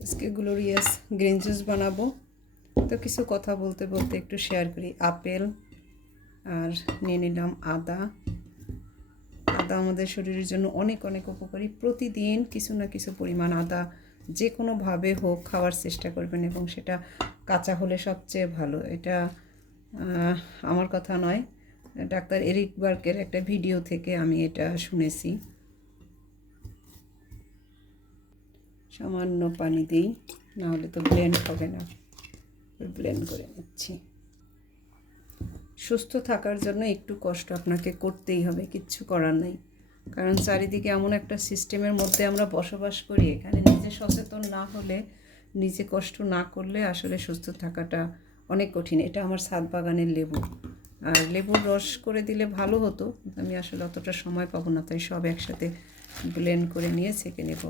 আজকে glorious green juice বানাবো তো কিছু কথা বলতে বলতে একটু শেয়ার করি। আপেল আর নিয়ে নিলাম আদা। আদা আমাদের শরীরের জন্য অনেক অনেক উপকারী। প্রতিদিন কিছু না কিছু পরিমাণ আদা যে কোনোভাবে হোক খাওয়ার চেষ্টা করবেন এবং সেটা কাঁচা হলে সবচেয়ে ভালো। এটা আমার কথা নয়। ডাক্তার এরিক বার্কের একটা ভিডিও থেকে আমি এটা শুনেছি। সামান্য পানি দিই না হলে তো ব্লেন্ড হবে না। ব্লেন্ড করে নিচ্ছি। সুস্থ থাকার জন্য একটু কষ্ট আপনাকে করতেই হবে, কিচ্ছু করার নেই। কারণ চারিদিকে এমন একটা সিস্টেমের মধ্যে আমরা বসবাস করি, এখানে নিজে সচেতন না হলে, নিজে কষ্ট না করলে আসলে সুস্থ থাকাটা অনেক কঠিন। এটা আমার ছাদ বাগানের লেবু। আর লেবুর রস করে দিলে ভালো হতো, আমি আসলে অতটা সময় পাবো না, তাই সব একসাথে ব্লেন্ড করে নিয়ে ছেঁকে নেব।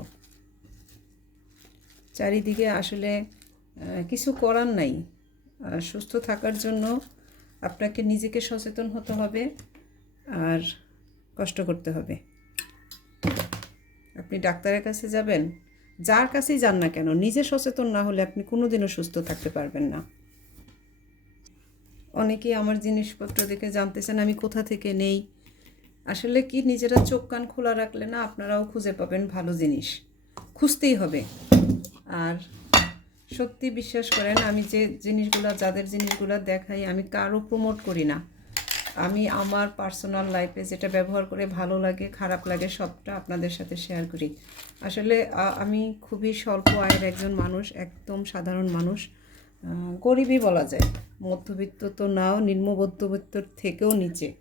চারিদিকে আসলে কিছু করার নাই। সুস্থ থাকার জন্য আপনাকে নিজেকে সচেতন হতে হবে আর কষ্ট করতে হবে। আপনি ডাক্তারের কাছে যাবেন, যার কাছেই যান না কেন, নিজে সচেতন না হলে আপনি কোনোদিনও সুস্থ থাকতে পারবেন না। অনেকেই আমার জিনিসপত্র দেখে জানতেছেন, আমি কোথা থেকে নেই। আসলে কি নিজেরা চোখ কান খোলা রাখলে না আপনারাও খুঁজে পাবেন ভালো জিনিস। খুঁজতেই হবে। আর সত্যি বিশ্বাস করেন, আমি যে জিনিসগুলো, যাদের জিনিসগুলো দেখাই, আমি কারও প্রমোট করি না। আমি আমার পার্সোনাল লাইফে যেটা ব্যবহার করে ভালো লাগে, খারাপ লাগে, সবটা আপনাদের সাথে শেয়ার করি। আসলে আমি খুবই স্বল্প আয়ের একজন মানুষ, একদম সাধারণ মানুষ গরিবই বলা যায়। মধ্যবিত্ত তো নাও, নিম্ন মধ্যবিত্তর থেকেও নিচে।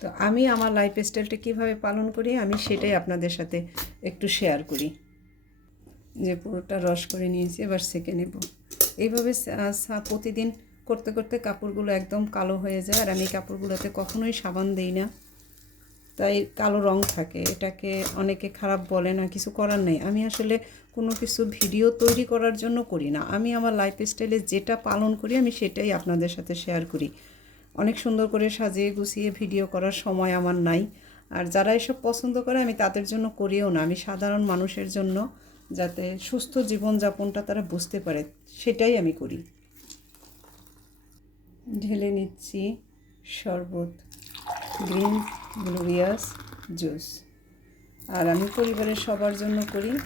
তো আমি আমার লাইফ স্টাইলটা কীভাবে পালন করি, আমি সেটাই আপনাদের সাথে একটু শেয়ার করি। যে পুরোটা রস করে নিয়েছি, এবার সেকে নেব। এইভাবে প্রতিদিন করতে করতে কাপড়গুলো একদম কালো হয়ে যায়, আর আমি কাপড়গুলোতে কখনোই সাবান দিই না। তাই কালো রং থাকে, এটাকে অনেকে খারাপ বলে না, কিছু করার নেই। আমি আসলে কোনো কিছু ভিডিও তৈরি করার জন্য করি না। আমি আমার লাইফ স্টাইলে যেটা পালন করি, আমি সেটাই আপনাদের সাথে শেয়ার করি। অনেক সুন্দর করে সাজিয়ে গুছিয়ে ভিডিও করার সময় আমার নাই। আর যারা এসব পছন্দ করে, আমি তাদের জন্য করিও না। আমি সাধারণ মানুষের জন্য যাতে সুস্থ জীবনযাপনটা তারা বুঝতে পারে, সেটাই আমি করি। ঢেলে নিচ্ছি শরবত, গ্রিন গ্লোরিয়াস জুস। আর আমি পরিবারের সবার জন্য করি,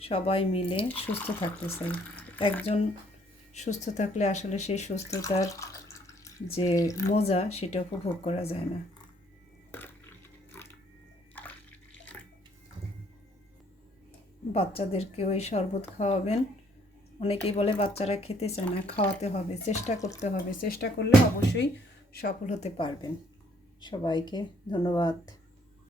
সবাই মিলে সুস্থ থাকতে চাই। একজন সুস্থ থাকলে আসলে সেই সুস্থতার যে মজা, সেটা উপভোগ করা যায় না। বাচ্চাদেরকে ওই শরবত খাওয়াবেন। অনেকেই বলে বাচ্চারা খেতে চায় না, খাওয়াতে হবে, চেষ্টা করতে হবে, চেষ্টা করলে অবশ্যই সফল হতে পারবেন। সবাইকে ধন্যবাদ।